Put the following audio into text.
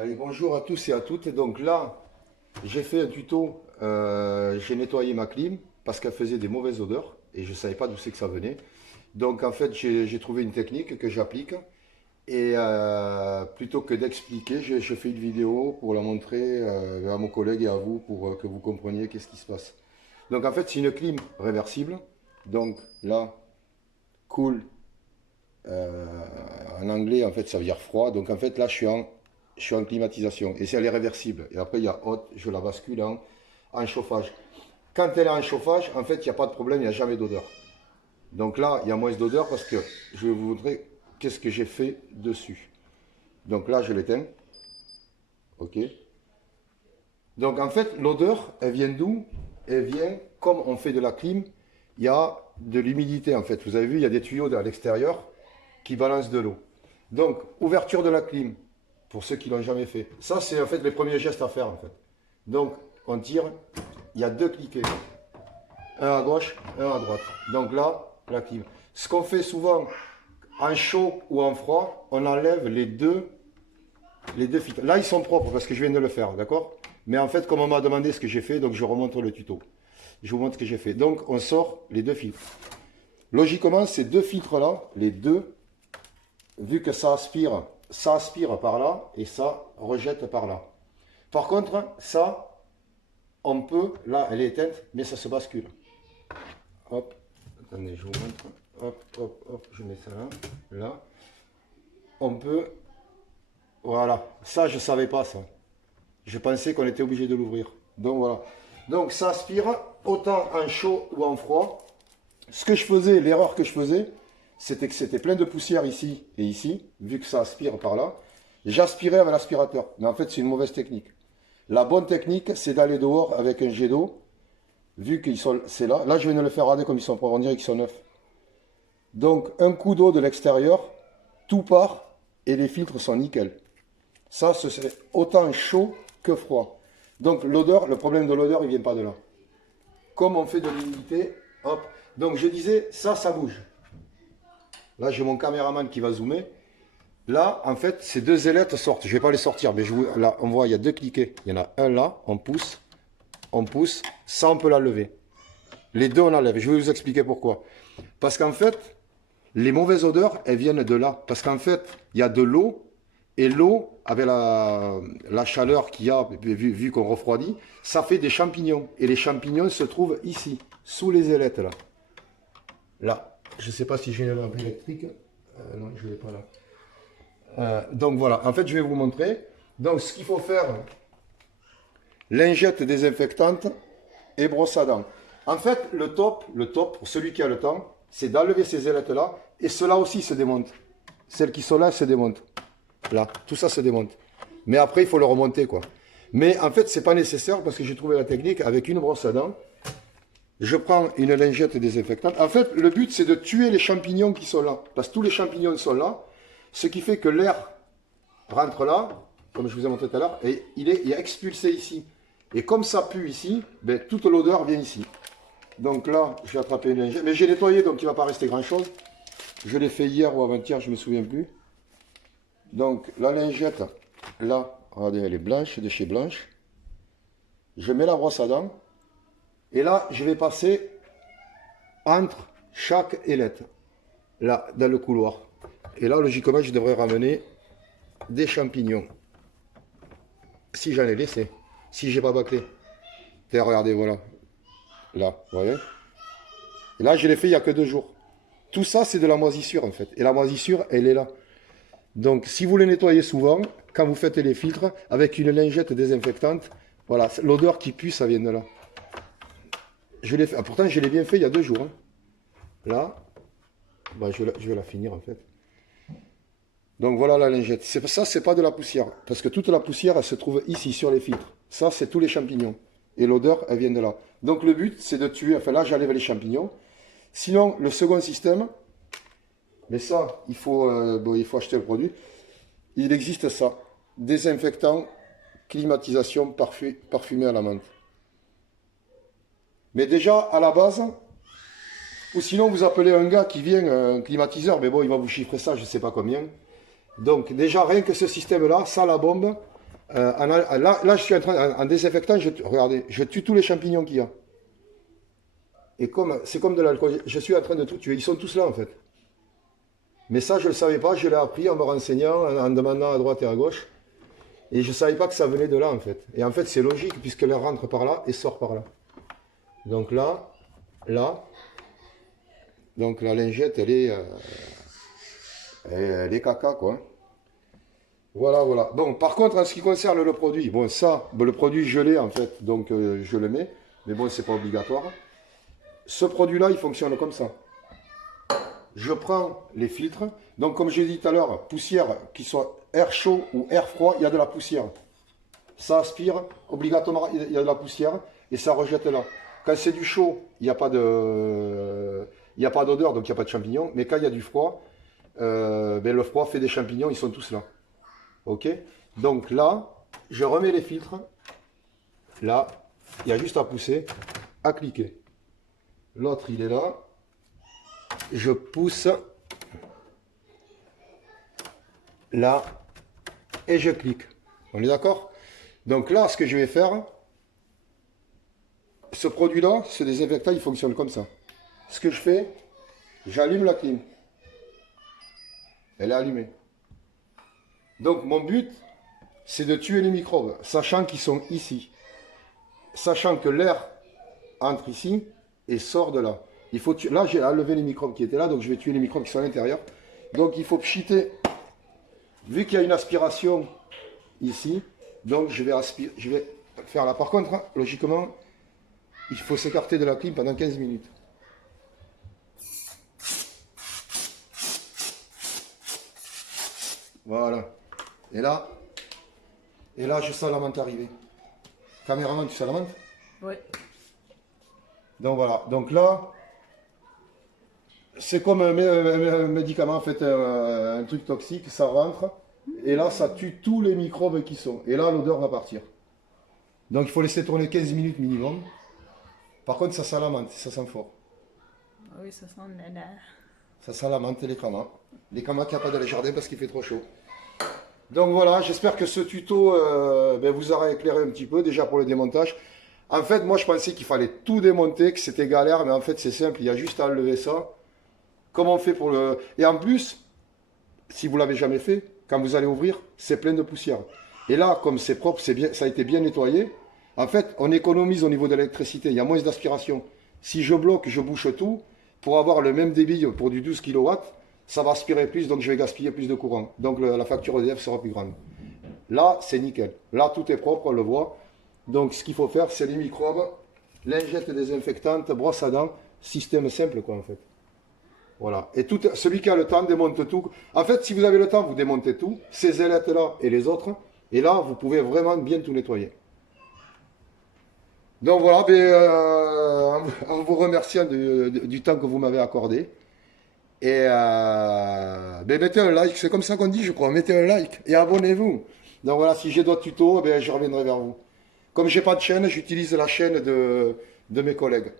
Allez, bonjour à tous et à toutes. Donc là, j'ai fait un tuto, j'ai nettoyé ma clim parce qu'elle faisait des mauvaises odeurs et je ne savais pas d'où c'est que ça venait. Donc en fait, j'ai trouvé une technique que j'applique et plutôt que d'expliquer, je fais une vidéo pour la montrer à mon collègue et à vous pour que vous compreniez qu'est-ce qui se passe. Donc en fait, c'est une clim réversible. Donc là, cool, euh, en anglais, en fait, ça veut dire froid. Donc en fait, là, je suis en climatisation. Et si elle est réversible. Et après, il y a haute, je la bascule en chauffage. Quand elle est en chauffage, en fait, il n'y a pas de problème, il n'y a jamais d'odeur. Donc là, il y a moins d'odeur parce que je vais vous montrer qu'est-ce que j'ai fait dessus. Donc là, je l'éteins. OK. Donc en fait, l'odeur, elle vient d'où? Elle vient, comme on fait de la clim, il y a de l'humidité en fait. Vous avez vu, il y a des tuyaux à l'extérieur qui balancent de l'eau. Donc, ouverture de la clim, pour ceux qui ne l'ont jamais fait. Ça, c'est en fait les premiers gestes à faire en fait. Donc, on tire, il y a deux cliquets. Un à gauche, un à droite. Donc là, la clim. Ce qu'on fait souvent, en chaud ou en froid, on enlève les deux filtres. Là, ils sont propres parce que je viens de le faire, d'accord? Mais en fait, comme on m'a demandé ce que j'ai fait, donc je remonte le tuto. Je vous montre ce que j'ai fait. Donc, on sort les deux filtres. Logiquement, ces deux filtres-là, les deux, vu que ça aspire par là et ça rejette par là. Par contre, ça, on peut, là, elle est éteinte, mais ça se bascule. Hop, attendez, je vous montre. Hop, hop, hop, je mets ça là. Là. On peut, voilà. Ça, je ne savais pas ça. Je pensais qu'on était obligé de l'ouvrir. Donc voilà. Donc ça aspire autant en chaud ou en froid. Ce que je faisais, l'erreur que je faisais, c'était que c'était plein de poussière ici et ici, vu que ça aspire par là. J'aspirais avec l'aspirateur. Mais en fait, c'est une mauvaise technique. La bonne technique, c'est d'aller dehors avec un jet d'eau, vu qu'ils sont, c'est là. Là, je viens de le faire rader comme ils sont propres, on dirait qu'ils sont neufs. Donc, un coup d'eau de l'extérieur, tout part et les filtres sont nickel. Ça, ce serait autant chaud que froid. Donc, l'odeur, le problème de l'odeur, il vient pas de là. Comme on fait de l'humidité, hop. Donc, je disais, ça bouge. Là, j'ai mon caméraman qui va zoomer. Là, en fait, ces deux ailettes sortent. Je ne vais pas les sortir, mais là, on voit, il y a deux cliquets. Il y en a un là, on pousse. Ça, on peut la lever. Les deux, on la lève. Je vais vous expliquer pourquoi. Parce qu'en fait, les mauvaises odeurs, elles viennent de là. Parce qu'en fait, il y a de l'eau. Et l'eau, avec la chaleur qu'il y a, vu qu'on refroidit, ça fait des champignons. Et les champignons se trouvent ici, sous les ailettes, là. Là. Je ne sais pas si j'ai une lampe électrique. Non, je ne l'ai pas là. Donc voilà, en fait, je vais vous montrer. Donc, ce qu'il faut faire, lingette désinfectante et brosse à dents. En fait, le top, pour celui qui a le temps, c'est d'enlever ces ailettes-là. Et cela aussi se démonte. Celles qui sont là se démontent. Là, tout ça se démonte. Mais après, il faut le remonter, quoi. Mais en fait, c'est pas nécessaire parce que j'ai trouvé la technique avec une brosse à dents. Je prends une lingette désinfectante. En fait, le but, c'est de tuer les champignons qui sont là. Parce que tous les champignons sont là. Ce qui fait que l'air rentre là, comme je vous ai montré tout à l'heure, et il est expulsé ici. Et comme ça pue ici, ben, toute l'odeur vient ici. Donc là, je vais attraper une lingette. Mais j'ai nettoyé, donc il ne va pas rester grand-chose. Je l'ai fait hier ou avant-hier, je ne me souviens plus. Donc la lingette, là, regardez, elle est blanche, de chez Blanche. Je mets la brosse à dents. Et là, je vais passer entre chaque ailette. Là, dans le couloir. Et là, logiquement, je devrais ramener des champignons. Si j'en ai laissé. Si j'ai pas bâclé. Regardez, voilà. Là, vous voyez. Et là, je l'ai fait il n'y a que 2 jours. Tout ça, c'est de la moisissure, en fait. Et la moisissure, elle est là. Donc, si vous le nettoyez souvent, quand vous faites les filtres, avec une lingette désinfectante, voilà, l'odeur qui pue, ça vient de là. Je l'ai fait. Ah, pourtant, je l'ai bien fait il y a 2 jours. Hein. Là, bah, je vais la finir, en fait. Donc voilà la lingette. Ça, c'est pas de la poussière. Parce que toute la poussière, elle se trouve ici, sur les filtres. Ça, c'est tous les champignons. Et l'odeur, elle vient de là. Donc le but, c'est de tuer. Enfin là, j'enlève les champignons. Sinon, le second système, mais ça, il faut acheter le produit. Il existe ça. Désinfectant, climatisation, parfumé à la menthe. Mais déjà, à la base, ou sinon vous appelez un gars qui vient, un climatiseur, mais bon, il va vous chiffrer ça, je ne sais pas combien. Donc déjà, rien que ce système-là, ça la bombe, Là, je suis en train, en désinfectant, regardez, je tue tous les champignons qu'il y a. Et comme c'est comme de l'alcool, je suis en train de tout tuer. Ils sont tous là en fait. Mais ça, je ne le savais pas, je l'ai appris en me renseignant, en demandant à droite et à gauche. Et je ne savais pas que ça venait de là en fait. Et en fait, c'est logique puisqu'elle rentre par là et sort par là. Donc là, là, donc la lingette, elle est caca quoi. Voilà, voilà. Bon, par contre, en ce qui concerne le produit, bon, ça, bon, le produit je l'ai en fait, donc je le mets. Mais bon, c'est pas obligatoire. Ce produit-là, il fonctionne comme ça. Je prends les filtres. Donc, comme j'ai dit tout à l'heure, poussière, qu'il soit air chaud ou air froid, il y a de la poussière. Ça aspire, obligatoirement, il y a de la poussière et ça rejette là. Quand c'est du chaud, il n'y a pas d'odeur, donc il n'y a pas de champignons. Mais quand il y a du froid, ben, le froid fait des champignons, ils sont tous là. Ok? Donc là, je remets les filtres. Là, il y a juste à pousser, à cliquer. L'autre, il est là. Je pousse là et je clique. On est d'accord? Donc là, ce que je vais faire, ce produit-là, ce désinfectant, il fonctionne comme ça. Ce que je fais, j'allume la clim. Elle est allumée. Donc mon but, c'est de tuer les microbes, sachant qu'ils sont ici. Sachant que l'air entre ici et sort de là. Il faut là, j'ai enlevé les microbes qui étaient là, donc je vais tuer les microbes qui sont à l'intérieur. Donc il faut pchiter. Vu qu'il y a une aspiration ici, donc je vais faire là. Par contre, hein, logiquement, il faut s'écarter de la clim pendant 15 minutes. Voilà. Et là, je sens la menthe arriver. Caméraman, tu sens la menthe? Oui. Donc voilà. Donc là, c'est comme un médicament, en fait, un truc toxique, ça rentre. Et là, ça tue tous les microbes qui sont. Et là, l'odeur va partir. Donc il faut laisser tourner 15 minutes minimum. Par contre, ça sent la menthe, ça sent fort. Oui, ça sent la... Ça sent la menthe et les camas. Les camas qu'il n'y a pas dans les jardins parce qu'il fait trop chaud. Donc voilà, j'espère que ce tuto ben, vous aura éclairé un petit peu déjà pour le démontage. En fait, moi je pensais qu'il fallait tout démonter, que c'était galère, mais en fait c'est simple, il y a juste à enlever ça. Comment on fait pour le... Et en plus, si vous l'avez jamais fait, quand vous allez ouvrir, c'est plein de poussière. Et là, comme c'est propre, bien, ça a été bien nettoyé, en fait, on économise au niveau de l'électricité, il y a moins d'aspiration. Si je bloque, je bouche tout, pour avoir le même débit pour du 12 kW, ça va aspirer plus, donc je vais gaspiller plus de courant. Donc la facture EDF sera plus grande. Là, c'est nickel. Là, tout est propre, on le voit. Donc ce qu'il faut faire, c'est les microbes, lingette désinfectante, brosse à dents, système simple quoi en fait. Voilà. Et tout, celui qui a le temps démonte tout. En fait, si vous avez le temps, vous démontez tout, ces ailettes-là et les autres. Et là, vous pouvez vraiment bien tout nettoyer. Donc voilà, en vous remerciant du temps que vous m'avez accordé. Et ben, mettez un like, c'est comme ça qu'on dit, je crois. Mettez un like et abonnez-vous. Donc voilà, si j'ai d'autres tutos, ben, je reviendrai vers vous. Comme j'ai pas de chaîne, j'utilise la chaîne de mes collègues.